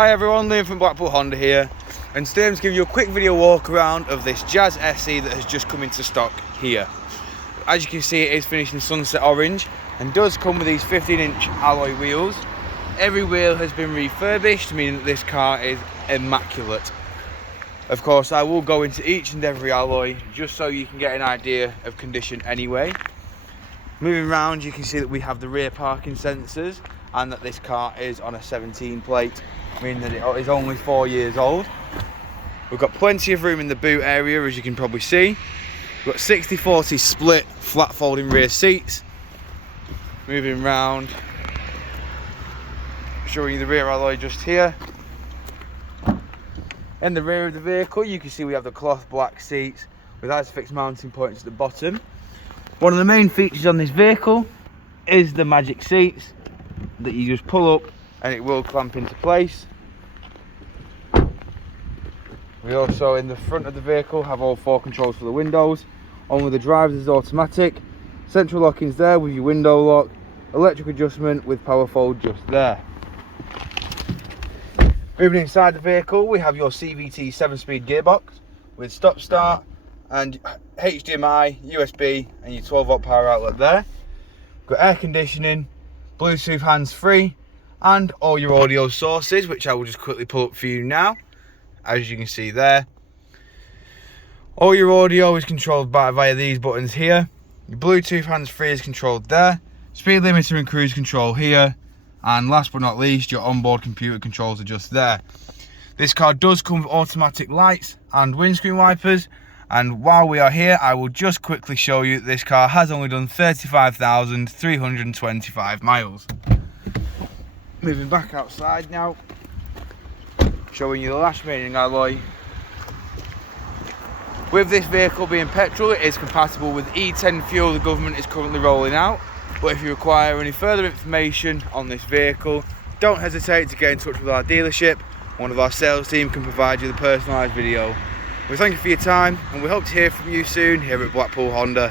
Hi everyone, Liam from Blackpool Honda here, and today I'm just giving you a quick video walk around of this Jazz SE that has just come into stock here. As you can see, it is finished in sunset orange and does come with these 15-inch alloy wheels. Every wheel has been refurbished, meaning that this car is immaculate. Of course, I will go into each and every alloy just so you can get an idea of condition anyway. Moving around, you can see that we have the rear parking sensors and that this car is on a 17 plate, meaning that it is only 4 years old. We've got plenty of room in the boot area, as you can probably see. We've got 60-40 split flat folding rear seats. Moving around, showing you the rear alloy just here. In the rear of the vehicle, you can see we have the cloth black seats with ISOFIX mounting points at the bottom. One of the main features on this vehicle is the magic seats that you just pull up and it will clamp into place. We also, in the front of the vehicle, have all 4 controls for the windows. Only the driver's is automatic. Central locking's there with your window lock. Electric adjustment with power fold just there. Moving inside the vehicle, we have your CVT 7-speed gearbox with stop start and HDMI, USB and your 12-volt power outlet there. We've got air conditioning, Bluetooth hands-free and all your audio sources, which I will just quickly pull up for you now. As you can see there, all your audio is controlled via these buttons here. Your Bluetooth hands-free is controlled there. Speed limiter and cruise control here. And last but not least, your onboard computer controls are just there. This car does come with automatic lights and windscreen wipers. And while we are here, I will just quickly show you that this car has only done 35,325 miles. Moving back outside now, showing you the lash remaining alloy. With this vehicle being petrol, it is compatible with E10 fuel the government is currently rolling out. But if you require any further information on this vehicle, don't hesitate to get in touch with our dealership. One of our sales team can provide you the personalised video. We thank you for your time and we hope to hear from you soon here at Blackpool Honda.